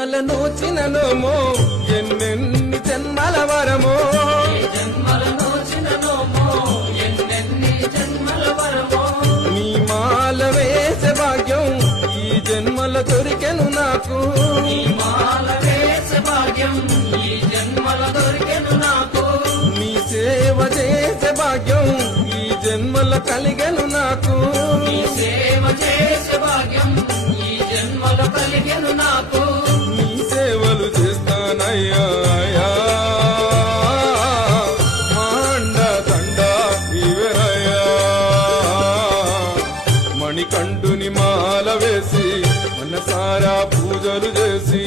జన్మల నోచిన నోమో ఎన్నెన్ని జన్మల వరమో నీ మాల వేసే భాగ్యం ఈ జన్మల దొరికెను నాకు నీ సేవ చేసే భాగ్యం ఈ జన్మల కలిగెను నాకు నీ సేవలు చేస్తానయ్యా మాండ దండ ఇవరయ్యా మణికంఠుని మాల వేసి మనసారా పూజలు చేసి